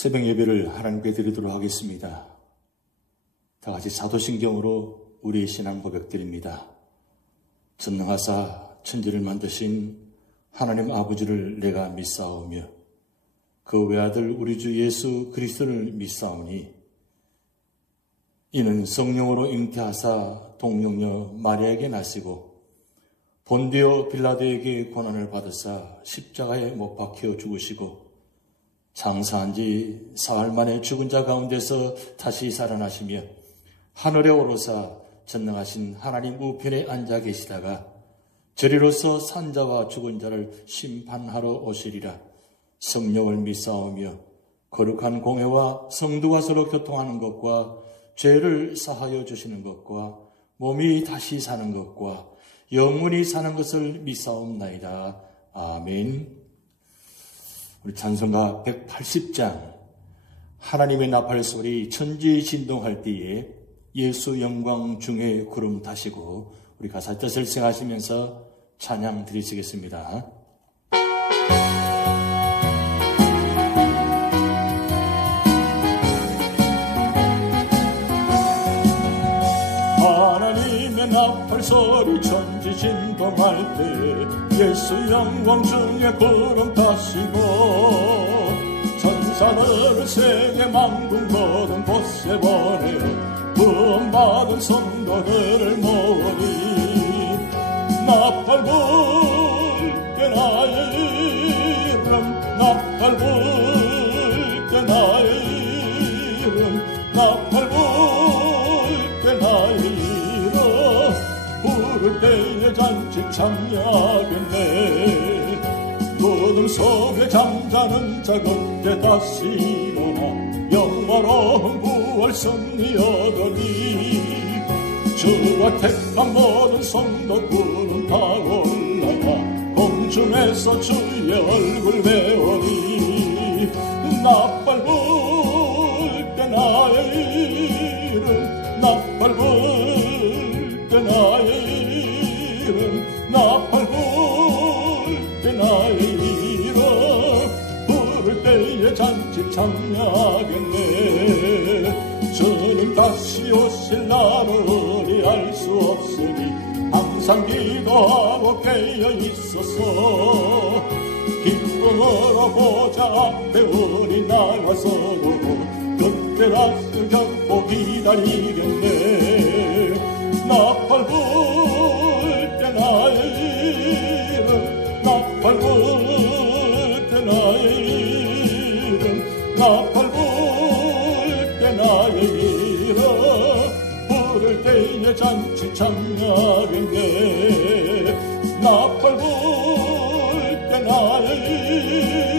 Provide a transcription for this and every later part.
새벽 예배를 하나님께 드리도록 하겠습니다. 다 같이 사도신경으로 우리의 신앙 고백드립니다. 전능하사 천지를 만드신 하나님 아버지를 내가 믿사오며 그 외아들 우리 주 예수 그리스도를 믿사오니 이는 성령으로 잉태하사 동정녀 마리아에게 나시고 본디오 빌라도에게 고난을 받으사 십자가에 못 박혀 죽으시고 장사한 지 사흘 만에 죽은 자 가운데서 다시 살아나시며 하늘에 오르사 전능하신 하나님 우편에 앉아 계시다가 저리로서 산자와 죽은 자를 심판하러 오시리라. 성령을 믿사오며 거룩한 공회와 성도가 서로 교통하는 것과 죄를 사하여 주시는 것과 몸이 다시 사는 것과 영원히 사는 것을 믿사옵나이다. 아멘. 우리 찬송가 180장 하나님의 나팔 소리 천지 진동할 때에 예수 영광 중에 구름 타시고 우리 가사 뜻을 생각하시면서 찬양 드리시겠습니다. 하나님의 나팔 소리 천지 진동할 때 예수 영광 중에 구름 타시고 천사들을 세계 만국 모든 곳에 보내어 구원받은 성도들을 모으니 나팔 불게 나의 이름 나팔 불게 나의 이름 나팔 불게 나의 이름 부를 때에 잔치 참여하겠네. 무덤 속에 잠자는 자 그때 다시 일어나 영원한 부활 승리 얻으니 주와 택한 모든 성도 구름 타고 올라가 공중에서 주의 얼굴 배우니 나팔 불게 나의 이름 나팔 불게 나의 이름 나팔 불게 나의 이름 부를 때에 잔치 참여하겠네. 주는 다시 오실 날을 우리 알 수 없으니 항상 기도하고 깨어 있어서 기쁨으로 보좌 앞에 우리 나가서도 그때라도 겪고 기다리겠네. 나팔 불게 나의 이름 나팔 불게 나의 이름 나팔 불게 나의 이름 부를 때에 잔치 참여하겠네. 나팔 불게 나의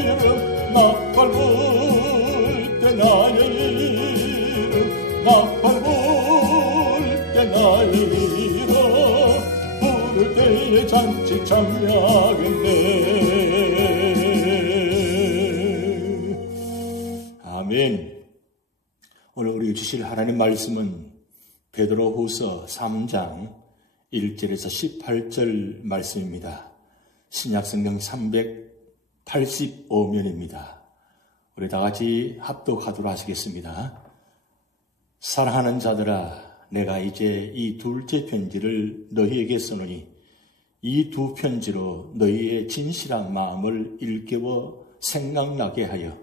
이름 나팔 불게 나의 이름 나팔 불게 나의 이름 부를 때에 잔치 참여하겠네. 아멘. 오늘 우리가 주실 하나님 말씀은 베드로후서 3장 1절에서 18절 말씀입니다. 신약성경 385면입니다. 우리 다 같이 합독하도록 하시겠습니다. 사랑하는 자들아, 내가 이제 이 둘째 편지를 너희에게 쓰노니 이 두 편지로 너희의 진실한 마음을 일깨워 생각나게 하여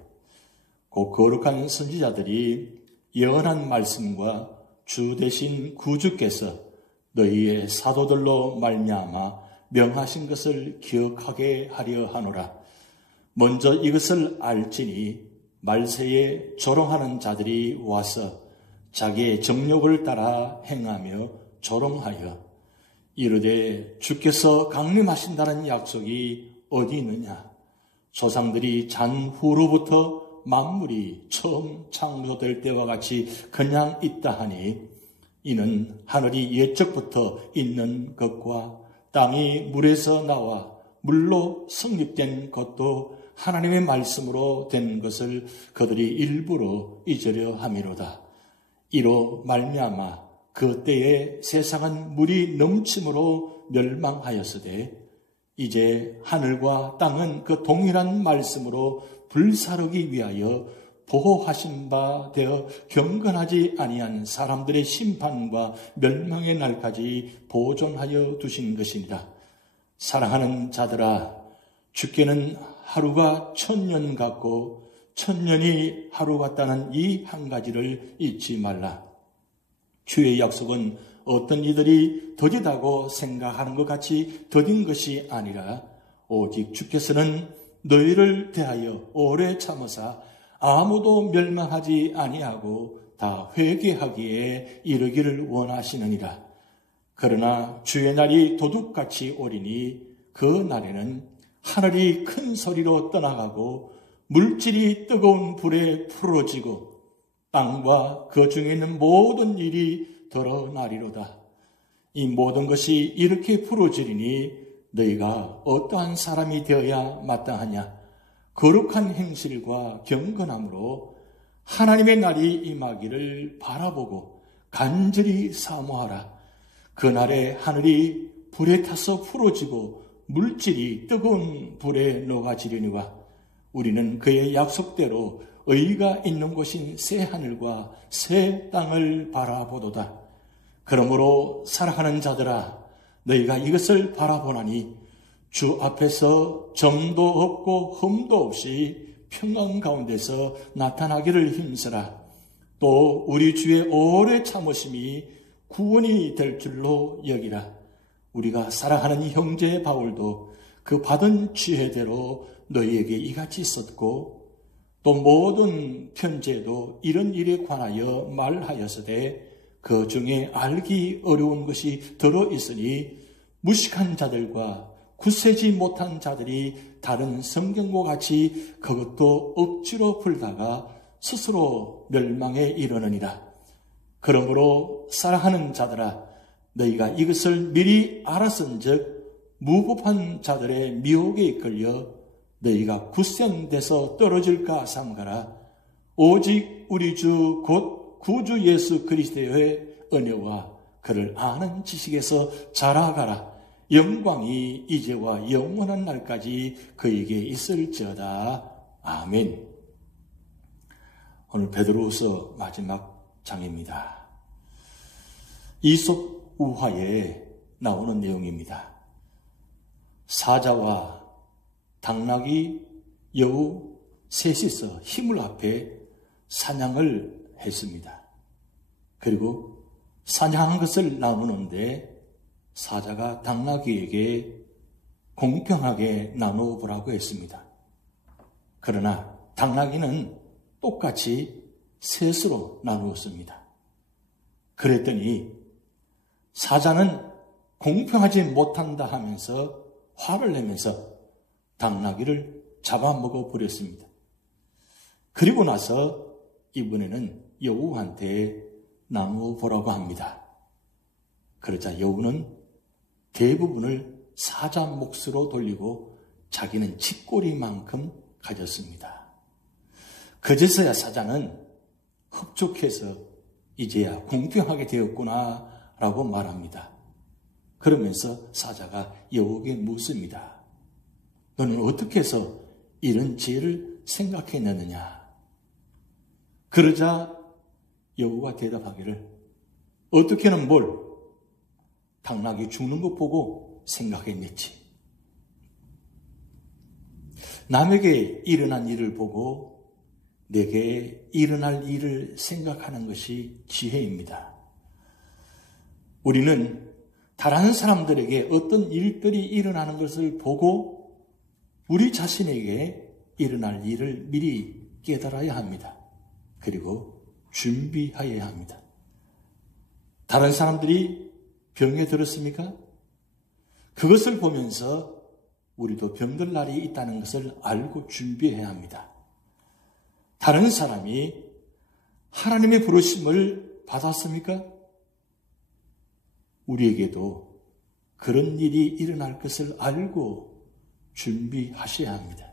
곧 거룩한 선지자들이 예언한 말씀과 주 대신 구주께서 너희의 사도들로 말미암아 명하신 것을 기억하게 하려 하노라. 먼저 이것을 알지니 말세에 조롱하는 자들이 와서 자기의 정욕을 따라 행하며 조롱하여 이르되 주께서 강림하신다는 약속이 어디 있느냐. 조상들이 잔 후로부터 만물이 처음 창조될 때와 같이 그냥 있다 하니 이는 하늘이 옛적부터 있는 것과 땅이 물에서 나와 물로 성립된 것도 하나님의 말씀으로 된 것을 그들이 일부러 잊으려 함이로다. 이로 말미암아 그 때에 세상은 물이 넘침으로 멸망하였으되 이제 하늘과 땅은 그 동일한 말씀으로 불사르기 위하여 보호하신 바 되어 경건하지 아니한 사람들의 심판과 멸망의 날까지 보존하여 두신 것입니다. 사랑하는 자들아, 주께는 하루가 1000년 같고 1000년이 하루 같다는 이 한 가지를 잊지 말라. 주의 약속은 어떤 이들이 더디다고 생각하는 것 같이 더딘 것이 아니라 오직 주께서는 너희를 대하여 오래 참으사 아무도 멸망하지 아니하고 다 회개하기에 이르기를 원하시느니라. 그러나 주의 날이 도둑같이 오리니 그 날에는 하늘이 큰 소리로 떠나가고 물질이 뜨거운 불에 풀어지고 땅과 그 중에 있는 모든 일이 드러나리로다. 이 모든 것이 이렇게 풀어지리니 너희가 어떠한 사람이 되어야 마땅하냐? 거룩한 행실과 경건함으로 하나님의 날이 임하기를 바라보고 간절히 사모하라. 그날에 하늘이 불에 타서 풀어지고 물질이 뜨거운 불에 녹아지려니와 우리는 그의 약속대로 의가 있는 곳인 새 하늘과 새 땅을 바라보도다. 그러므로 사랑하는 자들아, 너희가 이것을 바라보나니 주 앞에서 점도 없고 흠도 없이 평강 가운데서 나타나기를 힘쓰라. 또 우리 주의 오래 참으심이 구원이 될 줄로 여기라. 우리가 사랑하는 형제 바울도 그 받은 지혜대로 너희에게 이같이 썼고 또 모든 편지에도 이런 일에 관하여 말하였으되 그 중에 알기 어려운 것이 들어있으니 무식한 자들과 굳세지 못한 자들이 다른 성경과 같이 그것도 억지로 풀다가 스스로 멸망에 이르느니라. 그러므로 사랑하는 자들아, 너희가 이것을 미리 알았은즉 무법한 자들의 미혹에 이끌려 너희가 굳센데서 떨어질까 삼가라. 오직 우리 주 곧 구주 예수 그리스도의 은혜와 그를 아는 지식에서 자라가라. 영광이 이제와 영원한 날까지 그에게 있을지어다. 아멘. 오늘 베드로후서 마지막 장입니다. 이솝 우화에 나오는 내용입니다. 사자와 당나귀, 여우 셋이서 힘을 합해 사냥을 했습니다. 그리고 사냥한 것을 나누는데 사자가 당나귀에게 공평하게 나누어 보라고 했습니다. 그러나 당나귀는 똑같이 셋으로 나누었습니다. 그랬더니 사자는 공평하지 못한다 하면서 화를 내면서 당나귀를 잡아먹어 버렸습니다. 그리고 나서 이번에는 여우한테 나누어 보라고 합니다. 그러자 여우는 대부분을 사자 몫으로 돌리고 자기는 쥐꼬리만큼 가졌습니다. 그제서야 사자는 흡족해서 이제야 공평하게 되었구나 라고 말합니다. 그러면서 사자가 여우에게 묻습니다. 너는 어떻게 해서 이런 지혜를 생각해내느냐? 그러자 여우가 대답하기를 어떻게는 뭘 당나귀 죽는 것 보고 생각해냈지. 남에게 일어난 일을 보고 내게 일어날 일을 생각하는 것이 지혜입니다. 우리는 다른 사람들에게 어떤 일들이 일어나는 것을 보고 우리 자신에게 일어날 일을 미리 깨달아야 합니다. 그리고 준비하여야 합니다. 다른 사람들이 병에 들었습니까? 그것을 보면서 우리도 병들 날이 있다는 것을 알고 준비해야 합니다. 다른 사람이 하나님의 부르심을 받았습니까? 우리에게도 그런 일이 일어날 것을 알고 준비하셔야 합니다.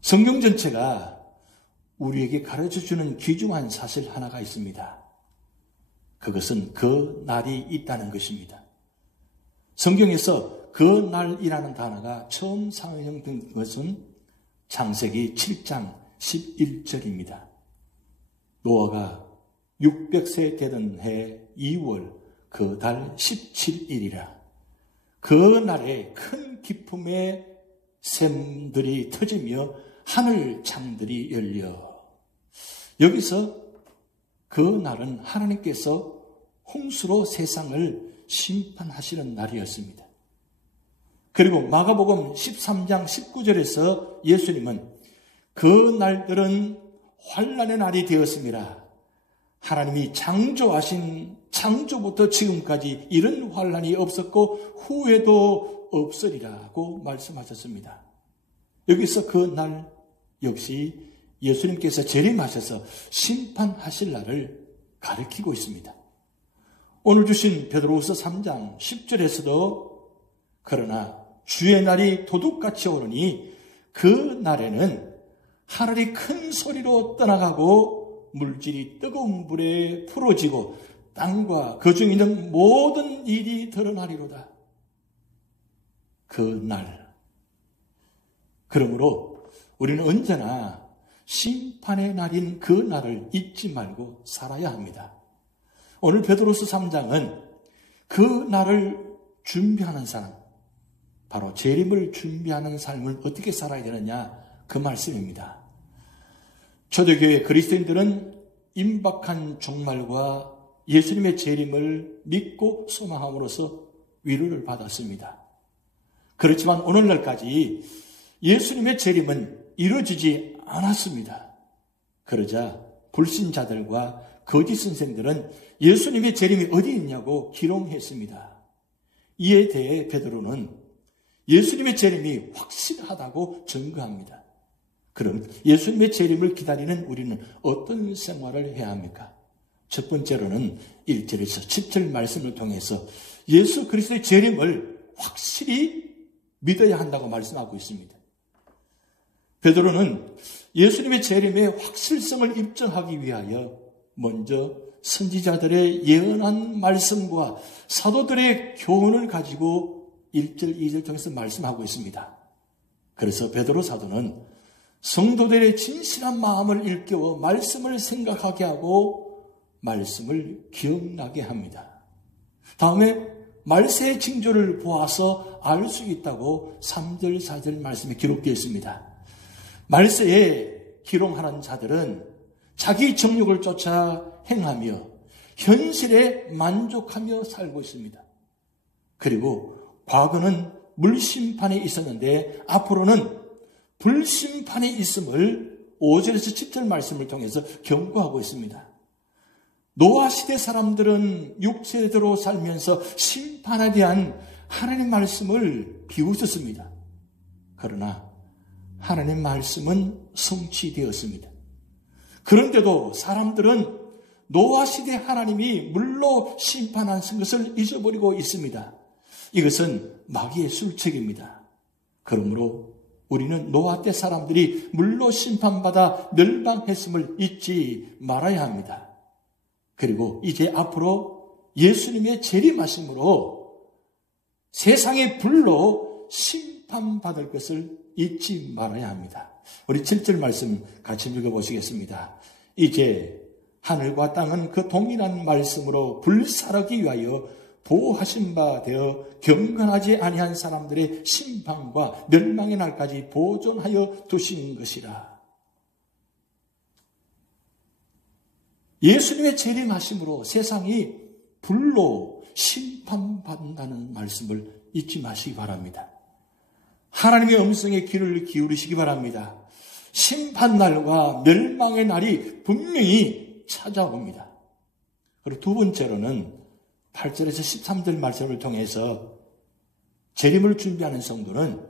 성경 전체가 우리에게 가르쳐주는 귀중한 사실 하나가 있습니다. 그것은 그 날이 있다는 것입니다. 성경에서 그 날이라는 단어가 처음 사용된 것은 창세기 7장 11절입니다. 노아가 600세 되던 해 2월 그 달 17일이라. 그 날에 큰 기쁨의 샘들이 터지며 하늘 창들이 열려. 여기서 그 날은 하나님께서 홍수로 세상을 심판하시는 날이었습니다. 그리고 마가복음 13장 19절에서 예수님은 그 날들은 환난의 날이 되었습니다. 하나님이 창조하신 창조부터 지금까지 이런 환난이 없었고 후에도 없으리라고 말씀하셨습니다. 여기서 그 날 역시 예수님께서 재림하셔서 심판하실 날을 가리키고 있습니다. 오늘 주신 베드로후서 3장 10절에서도 그러나 주의 날이 도둑같이 오르니 그 날에는 하늘이 큰 소리로 떠나가고 물질이 뜨거운 불에 풀어지고 땅과 그 중에 있는 모든 일이 드러나리로다. 그 날. 그러므로 우리는 언제나 심판의 날인 그 날을 잊지 말고 살아야 합니다. 오늘 베드로서 3장은 그 날을 준비하는 사람, 바로 재림을 준비하는 삶을 어떻게 살아야 되느냐, 그 말씀입니다. 초대교회 그리스도인들은 임박한 종말과 예수님의 재림을 믿고 소망함으로써 위로를 받았습니다. 그렇지만 오늘날까지 예수님의 재림은 이루어지지 않았습니다. 그러자 불신자들과 거짓 선생들은 예수님의 재림이 어디 있냐고 기롱했습니다. 이에 대해 베드로는 예수님의 재림이 확실하다고 증거합니다. 그럼 예수님의 재림을 기다리는 우리는 어떤 생활을 해야 합니까? 첫 번째로는 1절에서 10절 말씀을 통해서 예수 그리스도의 재림을 확실히 믿어야 한다고 말씀하고 있습니다. 베드로는 예수님의 재림의 확실성을 입증하기 위하여 먼저 선지자들의 예언한 말씀과 사도들의 교훈을 가지고 1절, 2절 통해서 말씀하고 있습니다. 그래서 베드로 사도는 성도들의 진실한 마음을 일깨워 말씀을 생각하게 하고 말씀을 기억나게 합니다. 다음에 말세의 징조를 보아서 알 수 있다고 3절, 4절 말씀에 기록되어 있습니다. 말세에 기롱하는 자들은 자기 정욕을 쫓아 행하며 현실에 만족하며 살고 있습니다. 그리고 과거는 물심판이 있었는데 앞으로는 불심판이 있음을 5절에서 10절 말씀을 통해서 경고하고 있습니다. 노아 시대 사람들은 육체대로 살면서 심판에 대한 하나님의 말씀을 비웃었습니다. 그러나 하나님의 말씀은 성취되었습니다. 그런데도 사람들은 노아 시대 하나님이 물로 심판하신 것을 잊어버리고 있습니다. 이것은 마귀의 술책입니다. 그러므로 우리는 노아 때 사람들이 물로 심판받아 멸망했음을 잊지 말아야 합니다. 그리고 이제 앞으로 예수님의 재림하심으로 세상의 불로 심판받을 것을 잊지 말아야 합니다. 우리 7절 말씀 같이 읽어보시겠습니다. 이제 하늘과 땅은 그 동일한 말씀으로 불사르기 위하여 보호하신 바 되어 경건하지 아니한 사람들의 심판과 멸망의 날까지 보존하여 두신 것이라. 예수님의 재림하심으로 세상이 불로 심판받는다는 말씀을 잊지 마시기 바랍니다. 하나님의 음성에 귀를 기울이시기 바랍니다. 심판날과 멸망의 날이 분명히 찾아옵니다. 그리고 두 번째로는 8절에서 13절 말씀을 통해서 재림을 준비하는 성도는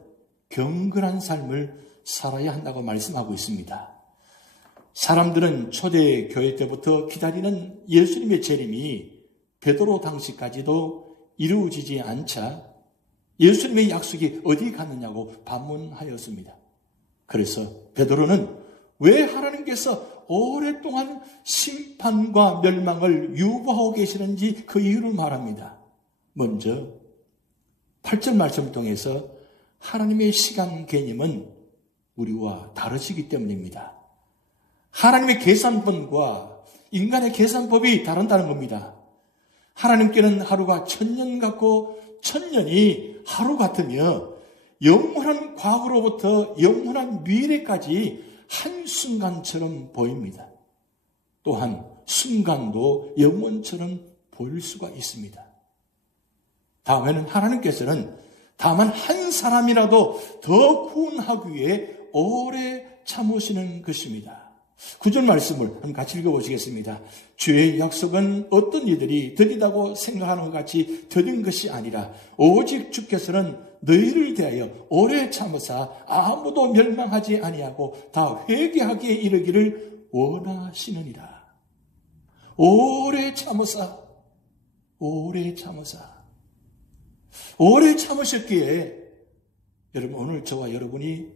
경건한 삶을 살아야 한다고 말씀하고 있습니다. 사람들은 초대교회 때부터 기다리는 예수님의 재림이 베드로 당시까지도 이루어지지 않자 예수님의 약속이 어디 갔느냐고 반문하였습니다. 그래서 베드로는 왜 하나님께서 오랫동안 심판과 멸망을 유보하고 계시는지 그 이유를 말합니다. 먼저 8절 말씀을 통해서 하나님의 시간 개념은 우리와 다르시기 때문입니다. 하나님의 계산법과 인간의 계산법이 다른다는 겁니다. 하나님께는 하루가 1000년 같고 1000년이 하루 같으며 영원한 과거로부터 영원한 미래까지 한순간처럼 보입니다. 또한 순간도 영원처럼 보일 수가 있습니다. 다음에는 하나님께서는 다만 한 사람이라도 더 구원하기 위해 오래 참으시는 것입니다. 9절 말씀을 한번 같이 읽어보시겠습니다. 주의 약속은 어떤 이들이 더디다고 생각하는 것 같이 더딘 것이 아니라 오직 주께서는 너희를 대하여 오래 참으사 아무도 멸망하지 아니하고 다 회개하기에 이르기를 원하시느니라. 오래 참으사 오래 참으셨기에 여러분 오늘 저와 여러분이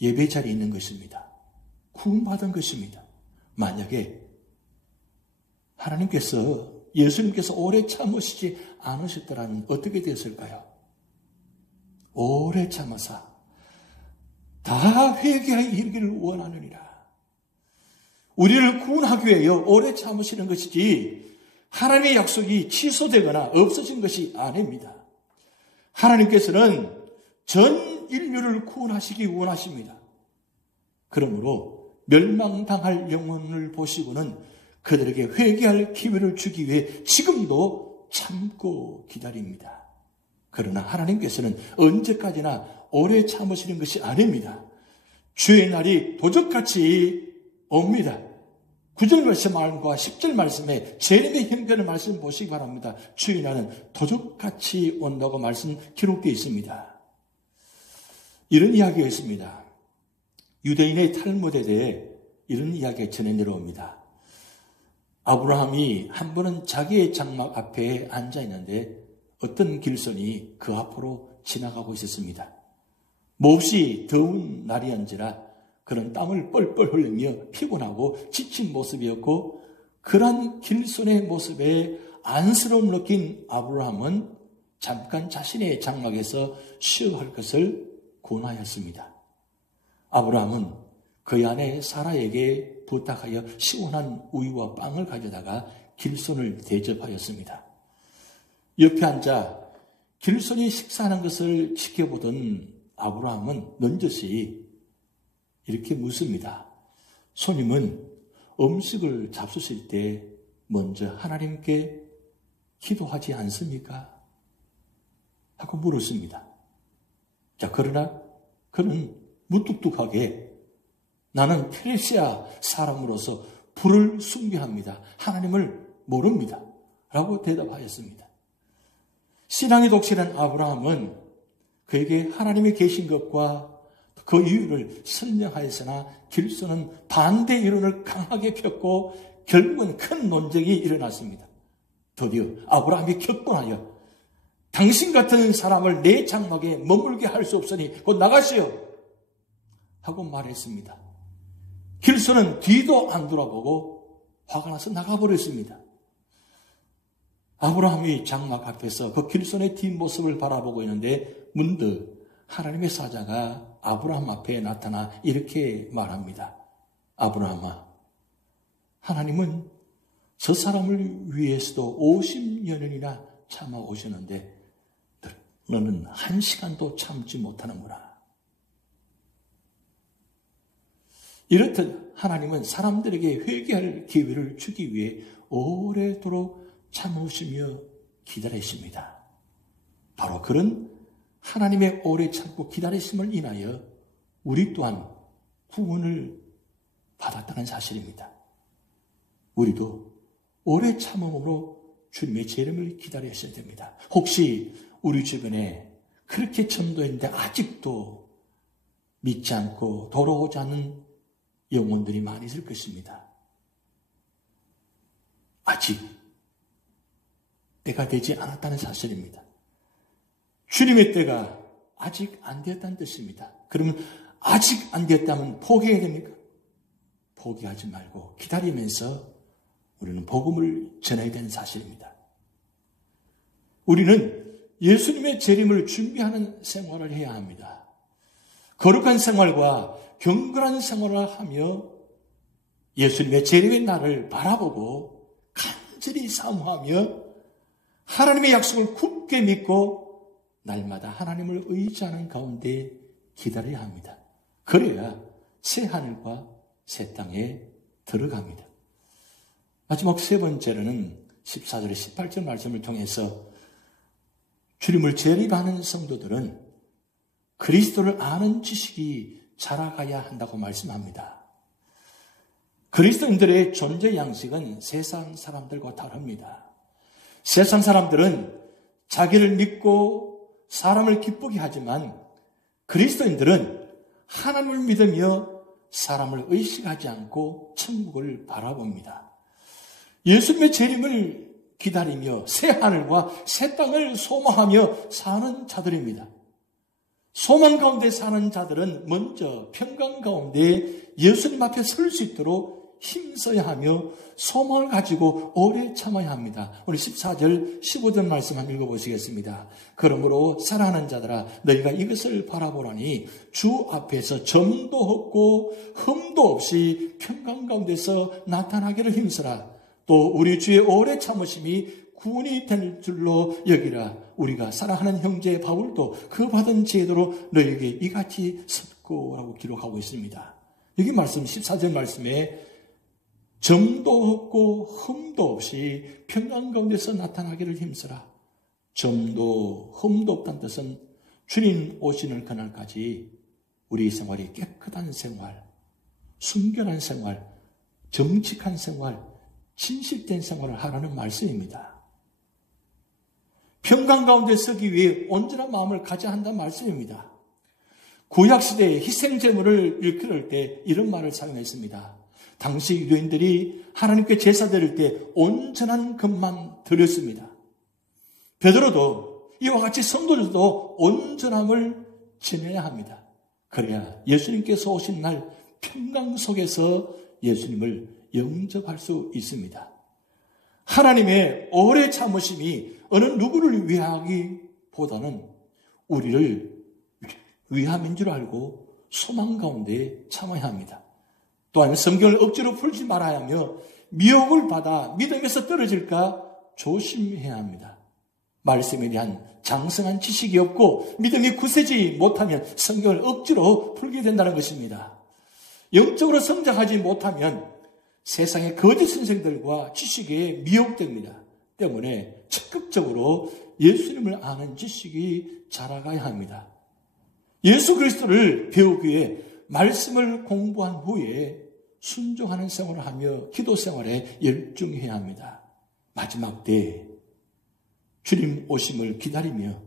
예배 자리에 있는 것입니다. 구원받은 것입니다. 만약에 하나님께서 예수님께서 오래 참으시지 않으셨더라면 어떻게 됐을까요? 오래 참으사 다 회개하여 이르기를 원하느니라. 우리를 구원하기 위하여 오래 참으시는 것이지 하나님의 약속이 취소되거나 없어진 것이 아닙니다. 하나님께서는 전 인류를 구원하시기 원하십니다. 그러므로 멸망당할 영혼을 보시고는 그들에게 회개할 기회를 주기 위해 지금도 참고 기다립니다. 그러나 하나님께서는 언제까지나 오래 참으시는 것이 아닙니다. 주의 날이 도적같이 옵니다. 9절 말씀과 10절 말씀에 재림의 형편을 말씀 보시기 바랍니다. 주의 날은 도적같이 온다고 말씀 기록되어 있습니다. 이런 이야기가 있습니다. 유대인의 탈무드에 대해 이런 이야기가 전해 내려옵니다. 아브라함이 한 번은 자기의 장막 앞에 앉아 있는데 어떤 길손이 그 앞으로 지나가고 있었습니다. 몹시 더운 날이었는지라 그런 땀을 뻘뻘 흘리며 피곤하고 지친 모습이었고 그러한 길손의 모습에 안쓰러움을 느낀 아브라함은 잠깐 자신의 장막에서 쉬어야 할 것을 권하였습니다. 아브라함은 그의 아내 사라에게 부탁하여 시원한 우유와 빵을 가져다가 길손을 대접하였습니다. 옆에 앉아 길손이 식사하는 것을 지켜보던 아브라함은 넌저시 이렇게 묻습니다. 손님은 음식을 잡수실 때 먼저 하나님께 기도하지 않습니까? 하고 물었습니다. 자, 그러나 그는 무뚝뚝하게 나는 페르시아 사람으로서 불을 숭배합니다. 하나님을 모릅니다. 라고 대답하였습니다. 신앙이 독실한 아브라함은 그에게 하나님이 계신 것과 그 이유를 설명하였으나 길손은 반대 이론을 강하게 폈고 결국은 큰 논쟁이 일어났습니다. 드디어 아브라함이 격분하여 당신 같은 사람을 내 장막에 머물게 할 수 없으니 곧 나가시오 하고 말했습니다. 길손은 뒤도 안 돌아보고 화가 나서 나가버렸습니다. 아브라함이 장막 앞에서 그 길손의 뒷모습을 바라보고 있는데 문득 하나님의 사자가 아브라함 앞에 나타나 이렇게 말합니다. 아브라함아, 하나님은 저 사람을 위해서도 50년이나 참아 오셨는데 너는 1시간도 참지 못하는구나. 이렇듯 하나님은 사람들에게 회개할 기회를 주기 위해 오래도록 참으시며 기다리십니다. 바로 그런 하나님의 오래 참고 기다리심을 인하여 우리 또한 구원을 받았다는 사실입니다. 우리도 오래 참음으로 주님의 재림을 기다리셔야 됩니다. 혹시 우리 주변에 그렇게 전도했는데 아직도 믿지 않고 돌아오지 않는 영혼들이 많이 있을 것입니다. 아직 때가 되지 않았다는 사실입니다. 주님의 때가 아직 안 되었다는 뜻입니다. 그러면 아직 안 되었다면 포기해야 됩니까? 포기하지 말고 기다리면서 우리는 복음을 전해야 되는 사실입니다. 우리는 예수님의 재림을 준비하는 생활을 해야 합니다. 거룩한 생활과 경건한 생활을 하며 예수님의 재림의 날을 바라보고 간절히 사모하며 하나님의 약속을 굳게 믿고 날마다 하나님을 의지하는 가운데 기다려야 합니다. 그래야 새 하늘과 새 땅에 들어갑니다. 마지막 세 번째로는 14절에 18절 말씀을 통해서 주님을 재림하는 성도들은 그리스도를 아는 지식이 자라가야 한다고 말씀합니다. 그리스도인들의 존재 양식은 세상 사람들과 다릅니다. 세상 사람들은 자기를 믿고 사람을 기쁘게 하지만 그리스도인들은 하나님을 믿으며 사람을 의식하지 않고 천국을 바라봅니다. 예수님의 재림을 기다리며 새 하늘과 새 땅을 소망하며 사는 자들입니다. 소망 가운데 사는 자들은 먼저 평강 가운데 예수님 앞에 설 수 있도록 힘써야 하며 소망을 가지고 오래 참아야 합니다. 우리 14절, 15절 말씀 한번 읽어보시겠습니다. 그러므로 사랑하는 자들아 너희가 이것을 바라보라니 주 앞에서 점도 없고 흠도 없이 평강 가운데서 나타나기를 힘쓰라. 또 우리 주의 오래 참으심이 구원이 될 줄로 여기라. 우리가 사랑하는 형제 바울도 그 받은 제도로 너희에게 이같이 썼고라고 기록하고 있습니다. 여기 말씀 14절 말씀에 점도 없고 흠도 없이 평강 가운데서 나타나기를 힘쓰라. 점도 흠도 없다는 뜻은 주님 오시는 그날까지 우리 생활이 깨끗한 생활, 순결한 생활, 정직한 생활, 진실된 생활을 하라는 말씀입니다. 평강 가운데 서기 위해 온전한 마음을 가져야 한다는 말씀입니다. 구약시대에 희생제물을 일컬을 때 이런 말을 사용했습니다. 당시 유대인들이 하나님께 제사 드릴 때 온전한 것만 드렸습니다. 베드로도 이와 같이 성도들도 온전함을 지내야 합니다. 그래야 예수님께서 오신 날 평강 속에서 예수님을 영접할 수 있습니다. 하나님의 오래 참으심이 어느 누구를 위하기보다는 우리를 위함인 줄 알고 소망 가운데 참아야 합니다. 또한 성경을 억지로 풀지 말아야 하며 미혹을 받아 믿음에서 떨어질까 조심해야 합니다. 말씀에 대한 장성한 지식이 없고 믿음이 굳세지 못하면 성경을 억지로 풀게 된다는 것입니다. 영적으로 성장하지 못하면 세상의 거짓 선생들과 지식에 미혹됩니다. 때문에 적극적으로 예수님을 아는 지식이 자라가야 합니다. 예수 그리스도를 배우기 위해 말씀을 공부한 후에 순종하는 생활을 하며 기도 생활에 열중해야 합니다. 마지막 때에 주님 오심을 기다리며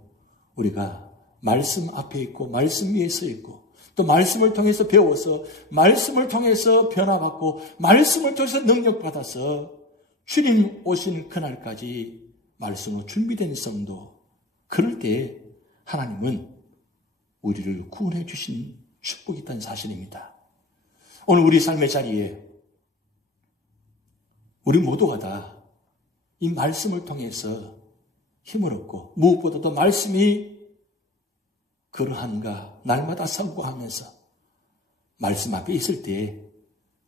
우리가 말씀 앞에 있고 말씀 위에 서 있고 또 말씀을 통해서 배워서 말씀을 통해서 변화받고 말씀을 통해서 능력받아서 주님 오신 그날까지 말씀으로 준비된 성도, 그럴 때 하나님은 우리를 구원해 주신 축복이 있다는 사실입니다. 오늘 우리 삶의 자리에 우리 모두가 다 이 말씀을 통해서 힘을 얻고 무엇보다도 말씀이 그러한가 날마다 상고하면서 말씀 앞에 있을 때에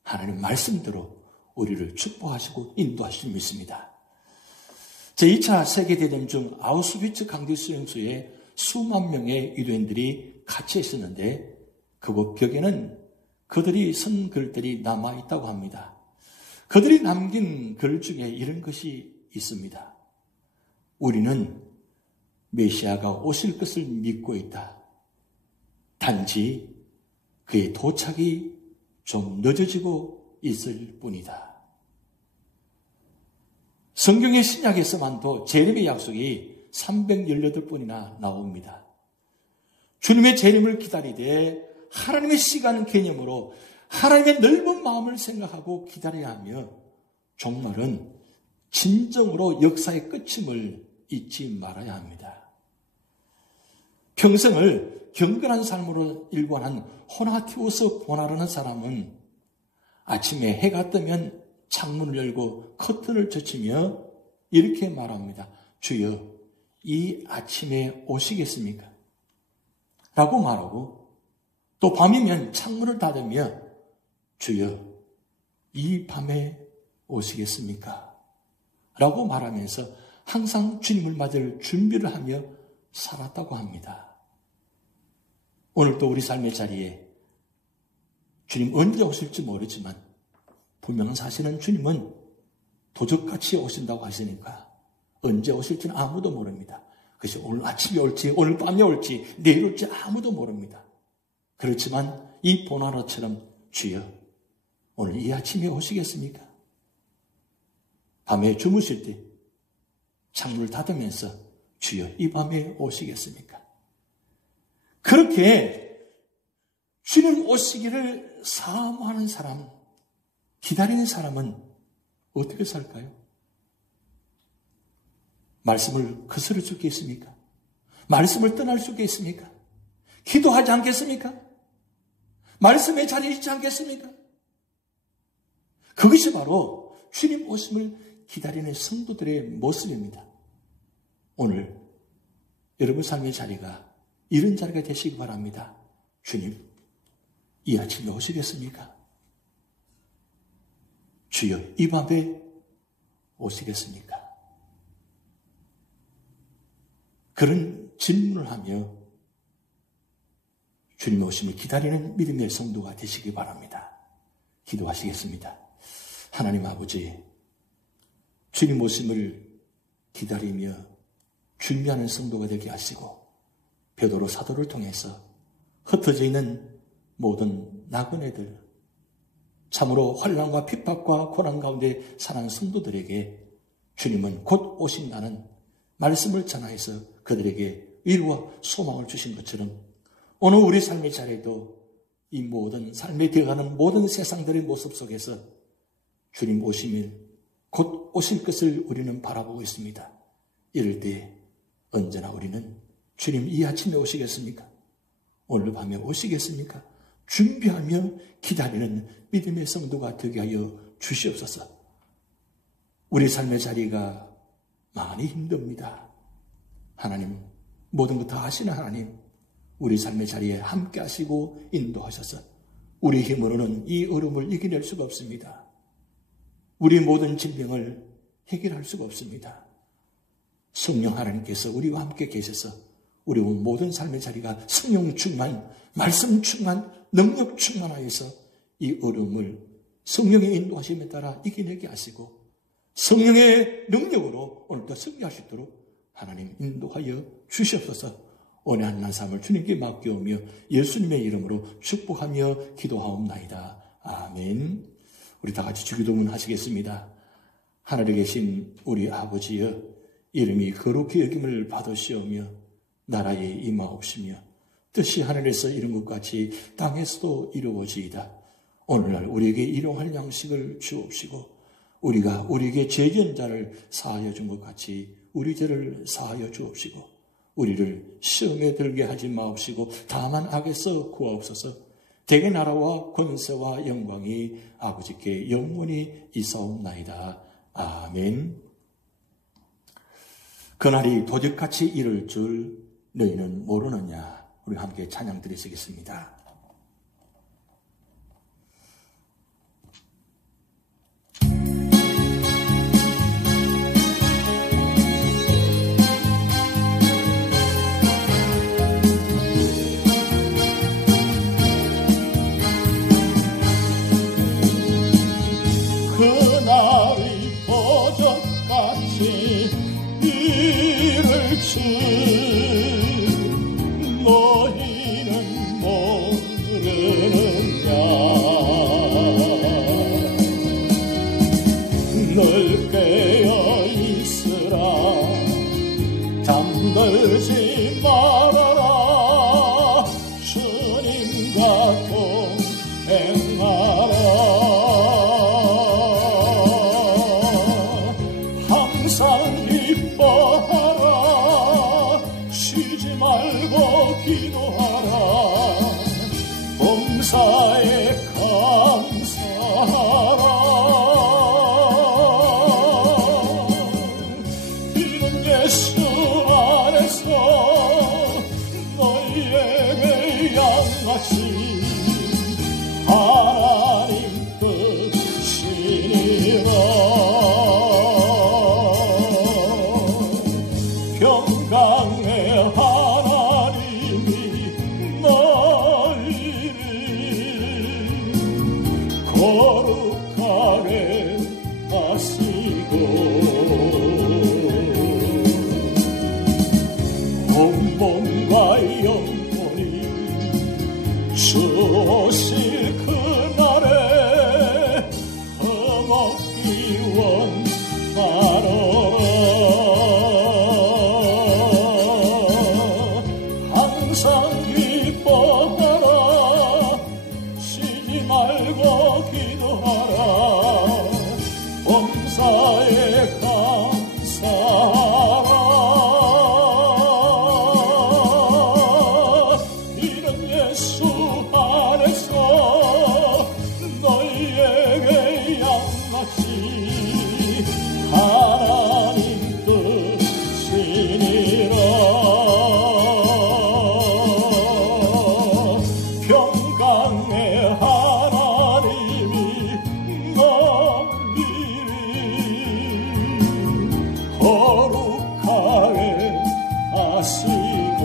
하나님 말씀대로 우리를 축복하시고 인도하실 줄 믿습니다. 제2차 세계대전 중 아우슈비츠 강제수용소에 수만 명의 유대인들이 갇혀 있었는데 그곳 벽에는 그들이 쓴 글들이 남아있다고 합니다. 그들이 남긴 글 중에 이런 것이 있습니다. 우리는 메시아가 오실 것을 믿고 있다. 단지 그의 도착이 좀 늦어지고 있을 뿐이다. 성경의 신약에서만도 재림의 약속이 318번이나 나옵니다. 주님의 재림을 기다리되 하나님의 시간 개념으로 하나님의 넓은 마음을 생각하고 기다려야 하며 종말은 진정으로 역사의 끝임을 잊지 말아야 합니다. 평생을 경건한 삶으로 일관한 호나티우스 보나라는 사람은 아침에 해가 뜨면 창문을 열고 커튼을 젖히며 이렇게 말합니다. 주여, 이 아침에 오시겠습니까? 라고 말하고 또 밤이면 창문을 닫으며 주여, 이 밤에 오시겠습니까? 라고 말하면서 항상 주님을 맞을 준비를 하며 살았다고 합니다. 오늘도 우리 삶의 자리에 주님 언제 오실지 모르지만 분명한 사실은 주님은 도적같이 오신다고 하시니까 언제 오실지는 아무도 모릅니다. 그것이 오늘 아침에 올지 오늘 밤에 올지 내일 올지 아무도 모릅니다. 그렇지만 이 보나노처럼 주여 오늘 이 아침에 오시겠습니까? 밤에 주무실 때 창문을 닫으면서 주여 이 밤에 오시겠습니까? 그렇게 주님 오시기를 사모하는 사람, 기다리는 사람은 어떻게 살까요? 말씀을 거스를 수 있겠습니까? 말씀을 떠날 수 있겠습니까? 기도하지 않겠습니까? 말씀의 자리에 있지 않겠습니까? 그것이 바로 주님 오심을 기다리는 성도들의 모습입니다. 오늘 여러분 삶의 자리가 이런 자리가 되시기 바랍니다. 주님, 이 아침에 오시겠습니까? 주여, 이 밤에 오시겠습니까? 그런 질문을 하며 주님 오심을 기다리는 믿음의 성도가 되시기 바랍니다. 기도하시겠습니다. 하나님 아버지, 주님 오심을 기다리며 준비하는 성도가 되게 하시고 베드로 사도를 통해서 흩어져 있는 모든 나그네들, 참으로 환난과 핍박과 고난 가운데 사는 성도들에게 주님은 곧 오신다는 말씀을 전하여서 그들에게 위로와 소망을 주신 것처럼 오늘 우리 삶의 자리에도 이 모든 삶에 되어가는 모든 세상들의 모습 속에서 주님 오심을 곧 오실 것을 우리는 바라보고 있습니다. 이럴 때 언제나 우리는 주님 이 아침에 오시겠습니까? 오늘 밤에 오시겠습니까? 준비하며 기다리는 믿음의 성도가 되게 하여 주시옵소서. 우리 삶의 자리가 많이 힘듭니다. 하나님, 모든 것 다 아시는 하나님, 우리 삶의 자리에 함께 하시고 인도하셔서 우리 힘으로는 이 어려움을 이겨낼 수가 없습니다. 우리 모든 질병을 해결할 수가 없습니다. 성령 하나님께서 우리와 함께 계셔서 우리 모든 삶의 자리가 성령 충만, 말씀 충만, 능력 충만하여서 이 어려움을 성령의 인도하심에 따라 이겨내게 하시고 성령의 능력으로 오늘도 승리할 수 있도록 하나님 인도하여 주시옵소서. 오늘 한날 삶을 주님께 맡겨오며 예수님의 이름으로 축복하며 기도하옵나이다. 아멘. 우리 다 같이 주기도문 하시겠습니다. 하늘에 계신 우리 아버지여, 이름이 거룩히 여김을 받으시오며 나라에 임하옵시며 뜻이 하늘에서 이룬 것 같이 땅에서도 이루어지이다. 오늘날 우리에게 일용할 양식을 주옵시고 우리가 우리에게 죄지은 자를 사하여 준 것 같이 우리 죄를 사하여 주옵시고 우리를 시험에 들게 하지 마옵시고 다만 악에서 구하옵소서. 대개 나라와 권세와 영광이 아버지께 영원히 있사옵나이다. 아멘. 그날이 도적같이 이를 줄 너희는 모르느냐. 우리 함께 찬양 드리시겠습니다. 그날이 도적같이 이를 칠 너희는 모르느냐. 거룩하게 하시고 온 몸과 영혼이 주 오실 그날에 흠없기 원하노라. 항상 기뻐하라. 쉬지 말고 기도하라. 범사에 감사하라. 이런 예수 안에서 너희에게 양같이 하나님 뜻이니라. 평강의 하나님이 너희를 거룩하게 하시고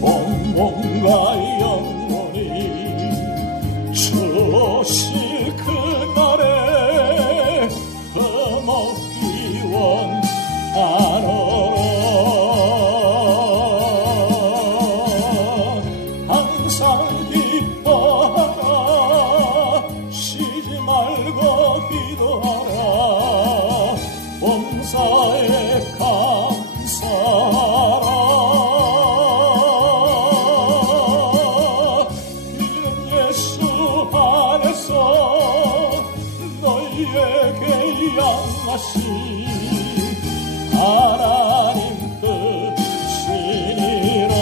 온몸과 영혼이 주 오실 그날에 흠없기 원하노라. 항상 기뻐하라. 쉬지 말고 기도하라. 범사에 감사하라. 이런 예수 안에서 너희에게 양하신 하나님 뜻이니라.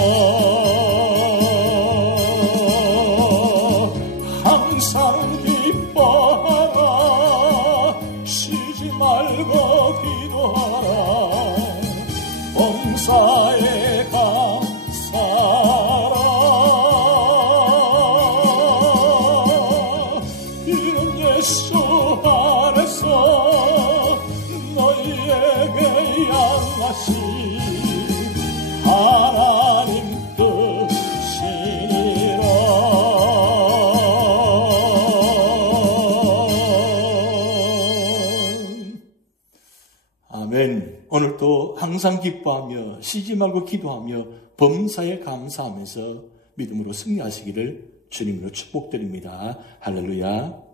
항상 기뻐하라. 쉬지 말고 기도하라. 범사에 감사하라. 이런 예수 안에서 너희에게 양하신 하나님 뜻이니라. 아멘. 오늘도 항상 기뻐하며 쉬지 말고 기도하며 범사에 감사하면서 믿음으로 승리하시기를 주님으로 축복드립니다. 할렐루야.